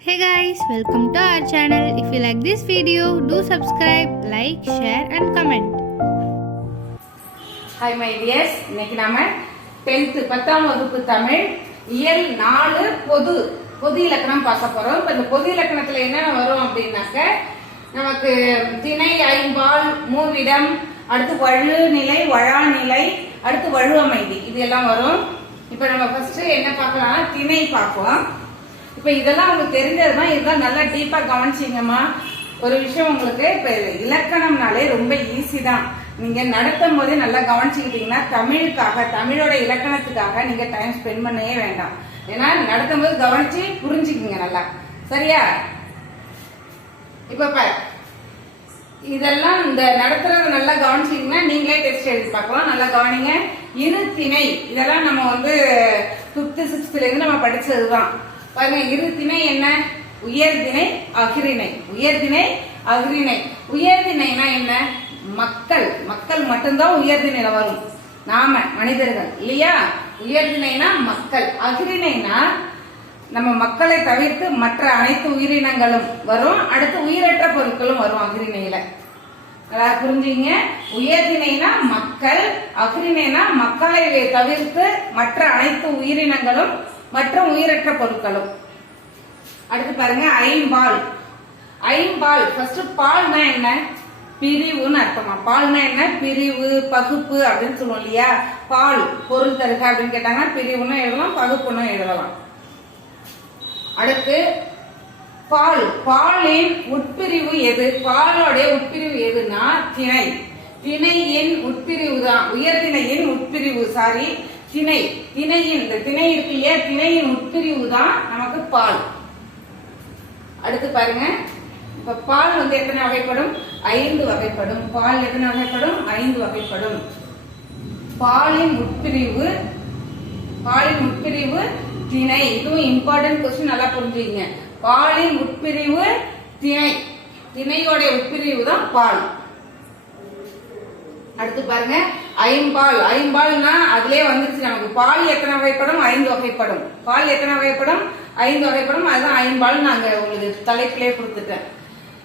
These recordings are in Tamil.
Hey guys, welcome to our channel. If you like this video, do subscribe, like, share and comment. Hi my dears இன்னைக்கு நாம டென்த்து பத்தாம் வகுப்பு தமிழ் இயல் நாலு பொது பொது இலக்கணம் பார்க்க போறோம் இப்போ இந்த பொது இலக்கணத்துல என்னென்ன வரும் அப்படின்னாக்க நமக்கு திணை ஐம்பால் மூவிடம் அடுத்து வழு நிலை வழா நிலை அடுத்து வழு அமைதி இது எல்லாம் வரும் இப்ப நம்ம ஃபர்ஸ்ட் என்ன பார்க்கலாம்னா திணை பார்ப்போம் இப்ப இதெல்லாம் உங்களுக்கு தெரிஞ்சதுமா இதுதான் நல்லா டீப்பா கவனிச்சிங்கம்மா. ஒரு விஷயம் உங்களுக்கு இப்ப இலக்கணம்னாலே ரொம்ப ஈஸி தான். நீங்க நடத்தும் போதே நல்லா கவனிச்சுக்கிட்டீங்கன்னா தமிழுக்காக தமிழோட இலக்கணத்துக்காக நீங்க டைம் ஸ்பெண்ட் பண்ணவே வேண்டாம். ஏன்னா நடத்தும் போது கவனிச்சு புரிஞ்சுக்குங்க நல்லா. சரியா? இப்ப பாரு. இதெல்லாம் இந்த நடத்துறத நல்லா கவனிச்சிங்கன்னா நீங்களே டெஸ்ட் எழுதி பார்க்கலாம். நல்லா கவனிங்க. இரு திணை இதெல்லாம் நம்ம வந்து ஃபிஃப்த்து சிக்ஸ்த்ல இருந்து நம்ம படிச்சதுதான். பாருங்க இரு திணை என்ன? உயர்திணை அகிரிணை. உயர்திணை அகிரிணை. உயர்திணைனா என்ன? மக்கள். மக்கள் மட்டும்தான் உயர்திணையில வரும். நாம மனிதர்கள். இல்லையா? உயர்திணைனா மக்கள். அகிரிணைனா நம்ம மக்களை தவிர்த்து மற்ற அனைத்து உயிரினங்களும் வரும். அடுத்து உயிரற்ற பொருட்களும் வரும் அகிரிணையில. நல்லா புரிஞ்சுங்க உயர்தினைனா மக்கள் அகிரிணைனா மக்களை தவிர்த்து மற்ற அனைத்து உயிரினங்களும் மற்றும் உயிரற்ற பொருட்களும். அடுத்து பாருங்க ஐம்பால். ஐம்பால் ஃபர்ஸ்ட் பால்னா என்ன? பிரிவுன்னு அர்த்தமா? பால்னா என்ன? பிரிவு பகுப்பு அப்படின்னு சொல்லுவோம் இல்லையா? பால் பொருள் தருக அப்படின்னு கேட்டாங்கன்னா பிரிவுன்னு எழுதலாம் பகுப்புன்னு எழுதலாம். அடுத்து பால். பாலின் உட்பிரிவு எது? பாலோடைய உட்பிரிவு எதுனா திணை. திணையின் உட்பிரிவு தான் உயர்திணையின் உட்பிரிவு சாரி திணை. திணையின் இந்த திணை இருக்கு இல்லையா? திணையின் உட்பிரிவு தான் நமக்கு பால். அடுத்து பாருங்க. இப்ப பால் வந்து எத்தனை வகைப்படும்? ஐந்து வகைப்படும். பால் எத்தனை வகைப்படும்? ஐந்து வகைப்படும். பாலின் உட்பிரிவு பாலின் உட்பிரிவு திணை. இதுவும் இம்பார்ட்டன்ட் கொஸ்டின் நல்லா புரிஞ்சுங்க பாலின் உட்பிரிவு திணை. திணையோட உட்பிரிவு தான் பால். அடுத்து பாருங்க ஐம்பால். ஐம்பால்னா அதுலயே வந்துருச்சு நமக்கு. பால் எத்தனை வகைப்படும்? ஐந்து வகைப்படும். பால் எத்தனை வகைப்படும்? ஐந்து வகைப்படும். அதுதான் ஐம்பால் நாங்க உங்களுக்கு தலைப்பிலே கொடுத்துட்டேன்.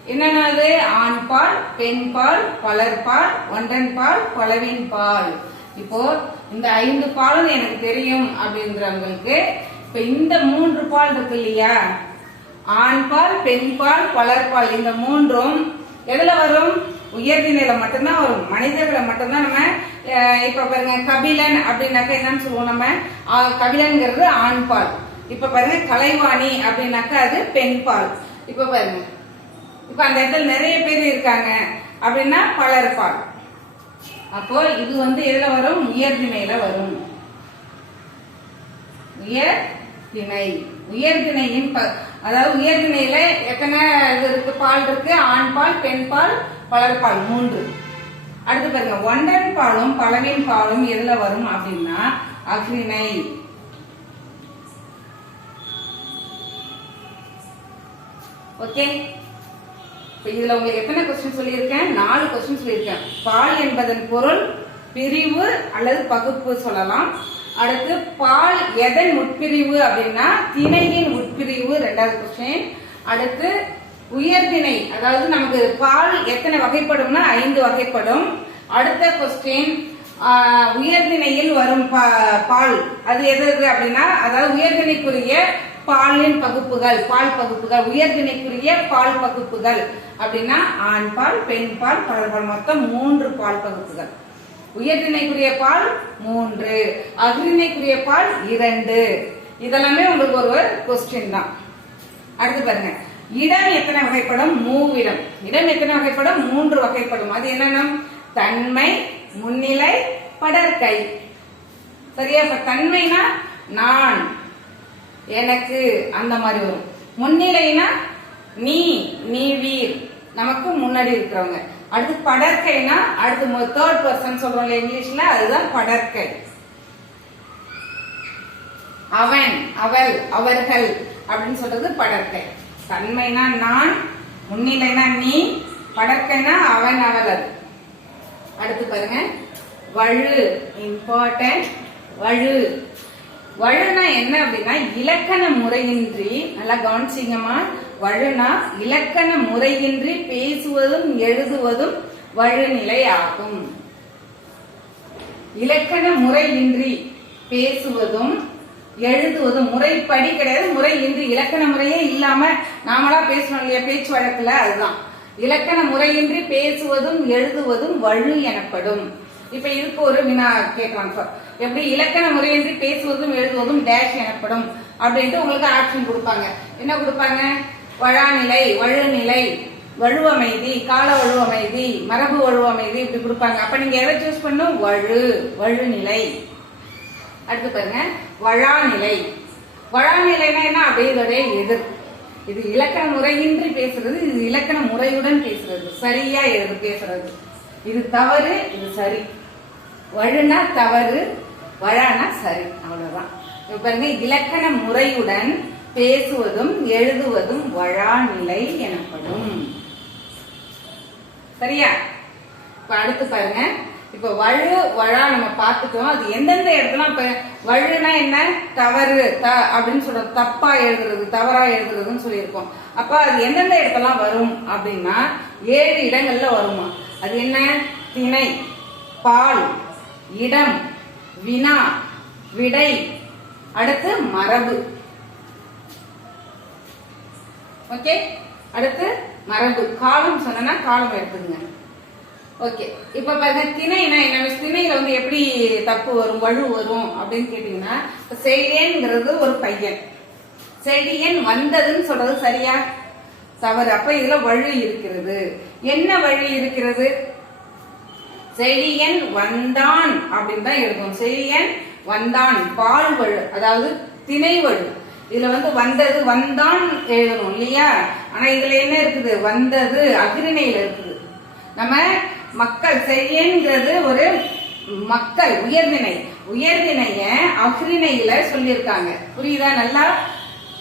என்னென்னது ஆண் பால் பெண் பால் பலர் பால் ஒன்றன் பால் பலவின் பால். இப்போ இந்த ஐந்து பாலும் எனக்கு தெரியும் அப்படின்றவங்களுக்கு இப்ப இந்த மூன்று பால் இருக்கு இல்லையா? ஆண் பால் பெண் பால் பலர் பால். இந்த மூன்றும் எதுல வரும்? உயர்நிலையில மட்டும்தான் வரும். மனிதர்களை மட்டும்தான் நம்ம இப்ப பாருங்க கபிலன் அப்படின்னாக்க என்னன்னு சொல்லுவோம் நம்ம? கபிலன்கிறது ஆண் பால். இப்ப பாருங்க கலைவாணி அப்படின்னாக்கா அது பெண் பால். இப்ப பாருங்க. இப்ப அந்த இடத்துல நிறைய பேர் இருக்காங்க அப்படின்னா பலர் பால். அப்போ இது வந்து எதுல வரும்? உயர்திணையில வரும். உயர் திணை உயர்திணையின் ப- அதாவது உயர்திணையில எத்தனை இது இருக்கு? பால் இருக்கு. ஆண் பால் பெண் பால் பலர் பால் மூன்று. அடுத்து பாருங்க ஒன்றன் பாலும் பலவின் பாலும் எதுல வரும் அப்படின்னா அக்னிமை ஓகே இப்ப இதுல உங்களுக்கு எத்தனை கொஸ்டின் சொல்லியிருக்கேன்? நாலு கொஸ்டின் சொல்லியிருக்கேன். பால் என்பதன் பொருள் பிரிவு அல்லது பகுப்பு சொல்லலாம். அடுத்து பால் எதன் உட்பிரிவு அப்படின்னா திணையின் உட்பிரிவு ரெண்டாவது கொஸ்டின் அடுத்து உயர்திணை அதாவது நமக்கு பால் எத்தனை வகைப்படும்னா ஐந்து வகைப்படும். அடுத்த கொஸ்டின் உயர்திணையில் வரும் பா- பால். அது எது எது அப்படின்னா அதாவது உயர்திணைக்குரிய பாலின் பகுப்புகள் பால் பகுப்புகள். உயர்திணைக்குரிய பால் பகுப்புகள் அப்படின்னா ஆண் பால் பெண் பால் பலர்பால் மொத்தம் மூன்று பால் பகுப்புகள். உயர்திணைக்குரிய பால் மூன்று அகிரிணைக்குரிய பால் இரண்டு. இதெல்லாமே உங்களுக்கு ஒரு கொஸ்டின் தான். அடுத்து பாருங்க. இடம் எத்தனை வகைப்படும்? மூவிடம் இடம். எத்தனை வகைப்படும்? மூன்று வகைப்படும். அது என்னன்னா தன்மை முன்னிலை படற்கை. சரியா? இப்ப தன்மைனா நான் எனக்கு அந்த மாதிரி வரும். முன்னிலைனா நீ நீ வீர். நமக்கு முன்னாடி இருக்கிறவங்க. அடுத்து படற்கைனா அடுத்து தேர்ட் பர்சன் சொல்றோம்ல இங்கிலீஷ்ல? அதுதான் படற்கை. அவன் அவள் அவர்கள் அப்படின்னு சொல்றது படற்கை. தன்மைனா நான் முன்னிலைனா நீ படக்கைனா அவன் அவள் அது அடுத்து பாருங்க. வழு இம்பார்ட்டன்ட் வழு. வழுனா என்ன அப்படின்னா இலக்கண முறையின்றி நல்லா கவனிச்சிங்கம்மா. வழுனா இலக்கண முறையின்றி பேசுவதும் எழுதுவதும் வழுநிலை ஆகும். இலக்கண முறையின்றி பேசுவதும் எழுதுவதும் முறைப்படி கிடையாது. முறையின்றி இலக்கண முறையே இல்லாம நாமளா பேசணும் இல்லையா? பேச்சு வழக்குல அதுதான். இலக்கண முறையின்றி பேசுவதும் எழுதுவதும் வழு எனப்படும். இப்ப இதுக்கு ஒரு வினா கேட்கலாம் எப்படி இலக்கண முறையின்றி பேசுவதும் எழுதுவதும் டேஷ் எனப்படும் அப்படின்ட்டு உங்களுக்கு ஆப்ஷன் கொடுப்பாங்க. என்ன கொடுப்பாங்க? வழாநிலை வழுநிலை வழுவமைதி கால வழுவமைதி மரபு வழுவமைதி இப்படி கொடுப்பாங்க. அப்ப நீங்க எதை சூஸ் பண்ணும் வழு வழுநிலை. அடுத்து பாருங்க வழாநிலை. வழாநிலைனா என்ன? அப்படியே எதிர். இது இலக்கண முறையின்றி பேசுறது இது இலக்கண முறையுடன் பேசுறது. சரியா எழுது பேசுறது. இது தவறு இது சரி. வழுனா தவறு வழானா சரி. அவ்வளவுதான். இப்ப பாருங்க இலக்கண முறையுடன் பேசுவதும் எழுதுவதும் வழாநிலை எனப்படும். சரியா? இப்ப அடுத்து பாருங்க இப்ப வழு வழா நம்ம பார்த்துட்டோம். அது எந்தெந்த இடத்துல இப்ப வழுனா என்ன? தவறு த அப்படின்னு சொல்றோம் தப்பா எழுதுறது தவறா எழுதுறதுன்னு சொல்லியிருக்கோம். அப்ப அது எந்தெந்த இடத்தெல்லாம் வரும் அப்படின்னா ஏழு இடங்கள்ல வருமா? அது என்ன? திணை பால் இடம் வினா விடை அடுத்து மரபு. ஓகே? அடுத்து மரபு. காலம் சொன்னா காலம் எடுத்துங்க ஓகே இப்ப பாருங்க திணைனா என்ன? திணையில வந்து எப்படி தப்பு வரும் வலு வரும் அப்படின்னு கேட்டீங்கன்னா இப்ப ஒரு பையன். செடியன் வந்ததுன்னு சொல்றது சரியா? தவறு. அப்ப இதுல வழி இருக்கிறது. என்ன வழி இருக்கிறது? செழியன் வந்தான் அப்படின்னு தான் எழுதும் செழியன் வந்தான். பால் வழு அதாவது திணை வழு. இதுல வந்து வந்தது வந்தான் எழுதணும் இல்லையா? ஆனா இதுல என்ன இருக்குது? வந்தது அக்ரிணையில இருக்குது. நம்ம மக்கள் செழியன்கிறது ஒரு மக்கள் உயர்வினை உயர்வினைய அகிரிணையில சொல்லியிருக்காங்க. புரியுதா? நல்லா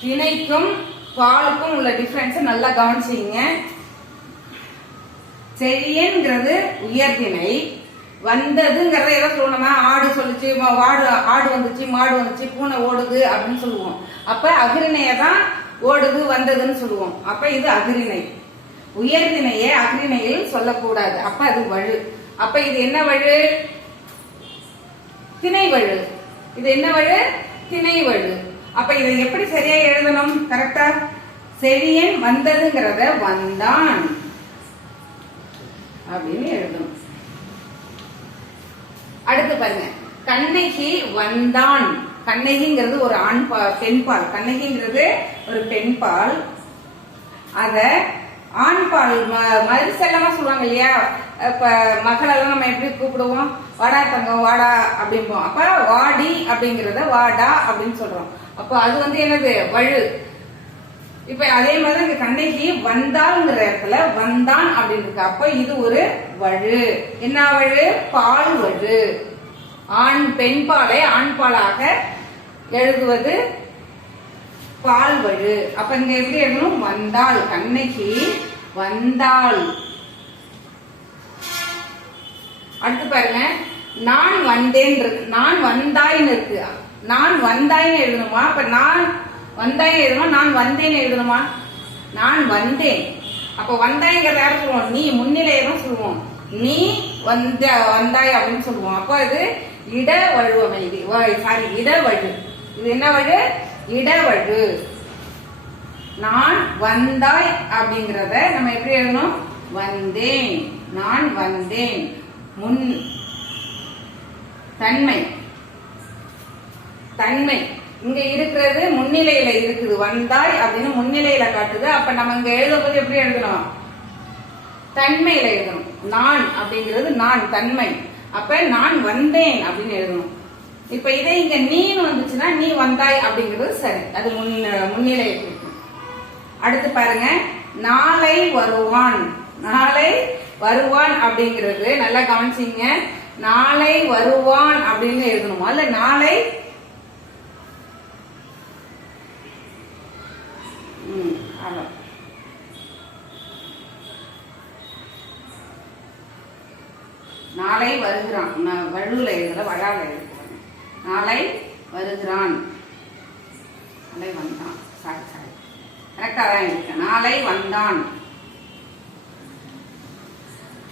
திணைக்கும் பாலுக்கும் உள்ள டிஃபரன்ஸ் நல்லா கவனிச்சிங்க. செழியன்கிறது உயர்வினை வந்ததுங்கிறத ஏதோ சொல்லணுமா? ஆடு சொல்லிச்சு வாடு ஆடு வந்துச்சு மாடு வந்துச்சு பூனை ஓடுது அப்படின்னு சொல்லுவோம். அப்ப அகிரிணைய தான் ஓடுது வந்ததுன்னு சொல்லுவோம். அப்ப இது அகிரிணை உயர்நிலையை அகிரிணையில் சொல்லக்கூடாது. அப்ப அது வழு. அப்ப இது என்ன வழு? திணை வழு இது என்ன வழு? திணை வழு அப்ப இதை எப்படி சரியா எழுதணும்? கரெக்டா செழியன் வந்ததுங்கிறத வந்தான். அப்படின்னு எழுதணும் அடுத்து பாருங்க. கண்ணகி வந்தான். கண்ணகிங்கிறது ஒரு ஆண் பால் பெண்பால். கண்ணகிங்கிறது ஒரு பெண்பால். அத ஆண் பால் ம- சொல்லுவாங்க இல்லையா? இப்ப மகளெல்லாம் நம்ம எப்படி கூப்பிடுவோம்? வாடா தங்கம் வாடா அப்படிம்போம். அப்ப வாடி அப்படிங்கறத வாடா அப்படின்னு சொல்றோம். அப்போ அது வந்து என்னது? வழு. இப்ப அதே மாதிரி இந்த கண்ணகி வந்தாள்ங்கிற இடத்துல வந்தான் அப்படின்னு இருக்கு அப்ப இது ஒரு வழு. என்ன வழு? பால் வழு. ஆண் பெண் பாலை ஆண் பாலாக எழுதுவது பால் வழு அப்ப இங்க எப்படி எழுதணும்? வந்தாள். கண்ணகி வந்தாள். அடுத்து பாருங்க. நான் வந்தேன் இருக்கு. நான் வந்தாயின்னு இருக்கு. நான் வந்தாயின்னு எழுதணுமா? அப்ப நான் வந்தாய் எழுதணுமா? நான் வந்தேன்னு எழுதணுமா? நான் வந்தேன். அப்ப வந்தாய்ங்கிறத யாரும் சொல்லுவோம் நீ முன்னிலையை தான் சொல்லுவோம் நீ வந்த வந்தாய் அப்படின்னு சொல்லுவோம் அப்போ அது இட வழுவமைதி சாரி இட வழு இது என்ன வழு? இடவழு நான் வந்தாய் அப்படிங்கறத நம்ம எப்படி எழுதணும்? வந்தேன். நான் வந்தேன். முன் தன்மை. தன்மை. இங்க இருக்கிறது முன்னிலையில இருக்குது. வந்தாய் அப்படின்னு முன்னிலையில காட்டுது. அப்ப நம்ம இங்க எழுதும்போது எப்படி எழுதணும்? தன்மையில எழுதணும். நான் அப்படிங்கிறது நான் தன்மை. அப்ப நான் வந்தேன் அப்படின்னு எழுதணும். இப்ப இதே இங்க நீன்னு வந்துச்சுன்னா நீ வந்தாய் அப்படிங்கிறது சரி. அது முன் முன்னிலையை குறிக்கும். அடுத்து பாருங்க நாளை வருவான். நாளை வருவான் அப்படிங்கிறது நல்லா கவனிச்சிங்க. நாளை வருவான் அப்படின்னு எழுதணுமா? இல்ல நாளை நாளை வருகிறான். நான் வழுல எழுதல வழால எழுதல நாளை வருகிறான். நாளை வந்தான். சாரி சாரி கரெக்டாக தான் இருக்கு. நாளை வந்தான்.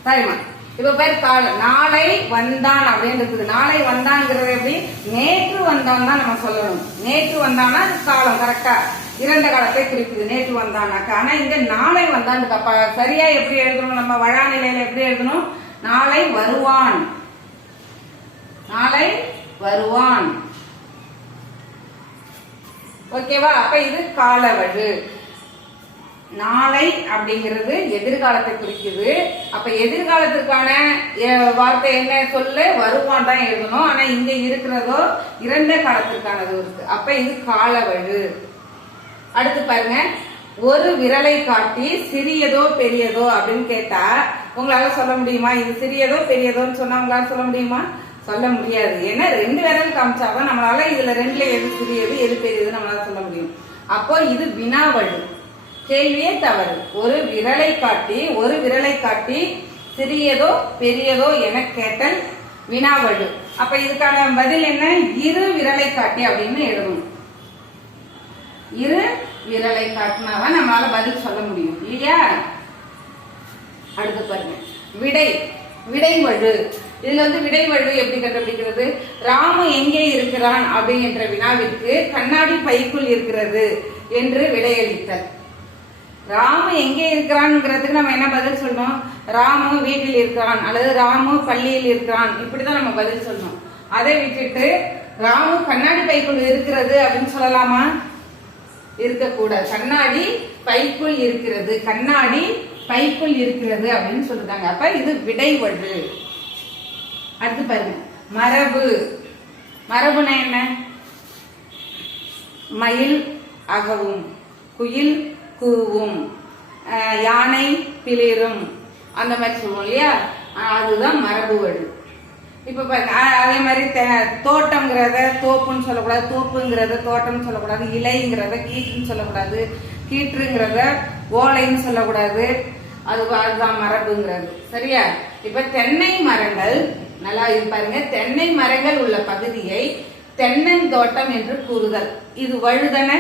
சரிம்மா. இப்ப பேர் கால. நாளை வந்தான் அப்படின்னு இருக்குது. நாளை வந்தான்ங்கிறது எப்படி? நேற்று வந்தான் தான் நம்ம சொல்லணும். நேற்று வந்தான்னா காலம் கரெக்டா இரண்ட காலத்தை குறிக்குது. நேற்று வந்தானாக்கா ஆனா இங்க நாளை வந்தான் அப்ப சரியா எப்படி எழுதணும்? நம்ம வழா நிலையில எப்படி எழுதணும்? நாளை வருவான். நாளை வருவான். ஓகேவா அப்ப இது காலவழு நாளை அப்படிங்கிறது எதிர்காலத்தை குறிக்குது. அப்ப எதிர்காலத்துக்கான வார்த்தை என்ன? சொல்ல வருவான் தான் எழுதணும். ஆனா இங்க இருக்கிறதோ இறந்த காலத்திற்கானது இருக்கு. அப்ப இது காலவழு அடுத்து பாருங்க. ஒரு விரலை காட்டி சிறியதோ பெரியதோ அப்படின்னு கேட்டா உங்களால சொல்ல முடியுமா? இது சிறியதோ பெரியதோன்னு சொன்னா உங்களால சொல்ல முடியுமா? சொல்ல முடியாது. ஏன்னா ரெண்டு விரல் காமிச்சாதான் நம்மளால இதுல ரெண்டுல எது சிறியது எது பெரியது நம்மளால சொல்ல முடியும். அப்போ இது வினாவழு கேள்வியே தவறு. ஒரு விரலை காட்டி ஒரு விரலை காட்டி சிறியதோ பெரியதோ என கேட்டல் வினாவழு அப்ப இதுக்கான பதில் என்ன? இரு விரலை காட்டி அப்படின்னு எழுதணும். இரு விரலை காட்டினாதான் நம்மளால பதில் சொல்ல முடியும். இல்லையா? அடுத்து பாருங்க. விடை. விடை வழு இதுல வந்து விடைவழு எப்படி கண்டுபிடிக்கிறது? ராமு எங்கே இருக்கிறான் அப்படிங்கிற வினாவிற்கு கண்ணாடி பைக்குள் இருக்கிறது என்று விடையளித்தல். ராமு எங்கே இருக்கிறான்ங்கிறதுக்கு நம்ம என்ன பதில் சொல்லணும் ராமு வீட்டில் இருக்கிறான் அல்லது ராமு பள்ளியில் இருக்கிறான். இப்படிதான் நம்ம பதில் சொல்லணும் அதை விட்டுட்டு ராமு கண்ணாடி பைக்குள் இருக்கிறது அப்படின்னு சொல்லலாமா? இருக்கக்கூடாது. கண்ணாடி பைக்குள் இருக்கிறது. கண்ணாடி பைக்குள் இருக்கிறது அப்படின்னு சொல்லிட்டாங்க. அப்ப இது விடைவழு அடுத்து பாருங்க. மரபு. மரபுனா என்ன? மயில் அகவும் குயில் கூவும் யானை பிளிரும். அந்த மாதிரி சொல்லுவோம் இல்லையா? அதுதான் மரபு வழி. இப்ப அதே மாதிரி தோட்டம்ங்கிறத தோப்புன்னு சொல்லக்கூடாது தோப்புங்கிறத தோட்டம்னு சொல்லக்கூடாது இலைங்கிறத கீற்றுன்னு சொல்லக்கூடாது கீற்றுங்கிறத ஓலைன்னு சொல்லக்கூடாது. அது அதுதான் மரபுங்கிறது. சரியா? இப்ப தென்னை மரங்கள் நல்லா இது பாருங்க. தென்னை மரங்கள் உள்ள பகுதியை தென்னந்தோட்டம் என்று கூறுதல். இது வழுதானே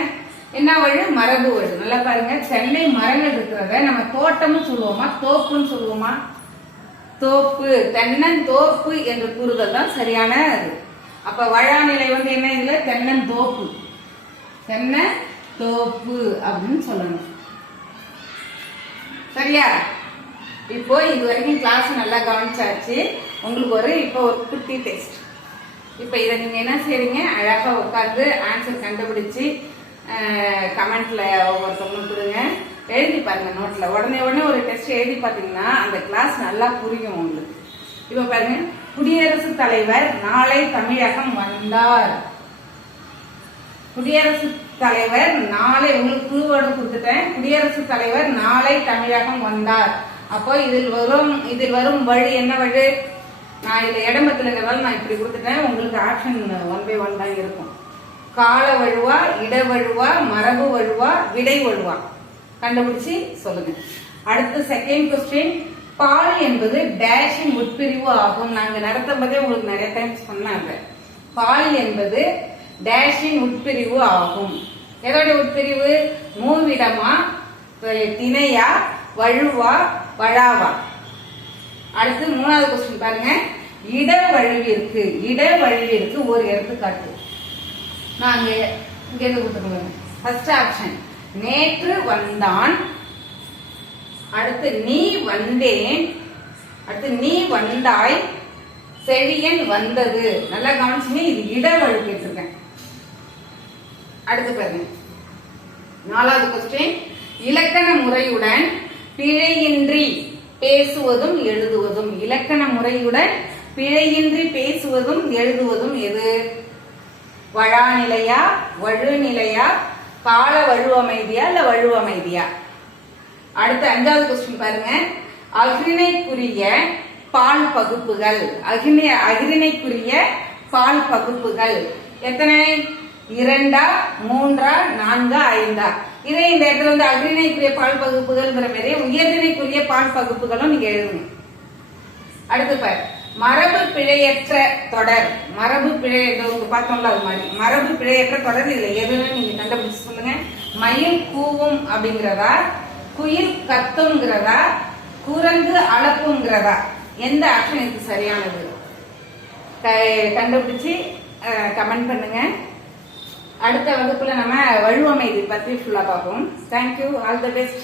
என்ன வழு? மரபு வழு. நல்லா பாருங்க. தென்னை மரங்கள் இருக்கிறத நம்ம தோட்டம்னு சொல்லுவோமா? தோப்புன்னு சொல்லுவோமா? தோப்பு. தென்னந்தோப்பு என்று கூறுதல் தான் சரியான அது அப்ப வழாநிலை வந்து என்ன இதுல தென்னந்தோப்பு தென்னை தோப்பு அப்படின்னு சொல்லணும். சரியா? இப்போ இது வரைக்கும் கிளாஸ் நல்லா கவனிச்சாச்சு. உங்களுக்கு ஒரு இப்போ ஒரு குட்டி டெஸ்ட் இப்போ இதை நீங்கள் என்ன செய்றீங்க? அழகாக உட்காந்து ஆன்சர் கண்டுபிடிச்சி கமெண்ட்ல ஒவ்வொருத்தவங்களும் கொடுங்க. எழுதி பாருங்க நோட்ல உடனே உடனே ஒரு டெஸ்ட் எழுதி பார்த்தீங்கன்னா அந்த கிளாஸ் நல்லா புரியும் உங்களுக்கு. இப்போ பாருங்க. குடியரசுத் தலைவர் நாளை தமிழகம் வந்தார். குடியரசுத் தலைவர் நாளை உங்களுக்கு குழுவோடு கொடுத்துட்டேன். குடியரசுத் தலைவர் நாளை தமிழகம் வந்தார். அப்போ இதில் வரும் இதில் வரும் வழி என்ன வழி? நான் இதில் இருக்கிறதால நான் இப்படி கொடுத்துட்டேன். உங்களுக்கு ஆப்ஷன் ஒன் பை ஒன் தான் இருக்கும். கால வழுவா இட வழுவா மரபு வழுவா விடை வழுவா. கண்டுபிடிச்சு சொல்லுங்க. அடுத்து செகண்ட் கொஸ்டின் பால் என்பது டேஷின் உட்பிரிவு ஆகும். நாங்க நடத்தும் போதே உங்களுக்கு நிறைய டைம் சொன்னாங்க. பால் என்பது டேஷின் உட்பிரிவு ஆகும். எதோட உட்பிரிவு மூவிடமா திணையா வழுவா வழாவா. அடுத்து மூணாவது கொஸ்டின் பாருங்க. இடவழுவிற்கு இடவழுவிற்கு ஒரு எடுத்துக்காட்டு. நான் இங்க இருந்து கொடுத்துருக்கோம் ஃபர்ஸ்ட் ஆப்ஷன் நேற்று வந்தான் அடுத்து நீ வந்தேன் அடுத்து நீ வந்தாய் செழியன் வந்தது. நல்லா கவனிச்சுங்க இது இட கேட்டிருக்கேன். அடுத்து பாருங்க. நாலாவது கொஸ்டின் இலக்கண முறையுடன் பிழையின்றி பேசுவதும் எழுதுவதும். இலக்கண முறையுடன் பிழையின்றி பேசுவதும் எழுதுவதும் எது? வழாநிலையா வழுநிலையா கால வழுவமைதியா இல்ல வழுவமைதியா? அடுத்து அஞ்சாவது கொஸ்டின் பாருங்க. அகிரிணைக்குரிய பால் பகுப்புகள். அகிரிணை அகிரிணைக்குரிய பால் பகுப்புகள். எத்தனை? இரண்டா மூன்றா நான்கா ஐந்தா? இதே இந்த இடத்துல வந்து அகிரிணைக்குரிய பால் பகுப்புகள்ங்கிற மாதிரி உயர்நிலைக்குரிய பால் பகுப்புகளும் நீங்க எழுதுங்க. அடுத்து பாரு. மரபு பிழையற்ற தொடர். மரபு பிழை பார்த்தோம்ல அது மாதிரி. மரபு பிழையற்ற தொடர் இதுல எதுன்னு நீங்க கண்டுபிடிச்சு சொல்லுங்க. மயில் கூவும் அப்படிங்கிறதா? குயில் கத்துங்கிறதா குரங்கு அளப்புங்கிறதா எந்த ஆப்ஷன் இதுக்கு சரியானது? கண்டுபிடிச்சு கமெண்ட் பண்ணுங்க. அடுத்த வகுப்புல நம்ம வலுவமைதி பத்தி ஃபுல்லா பார்ப்போம். Thank you all the best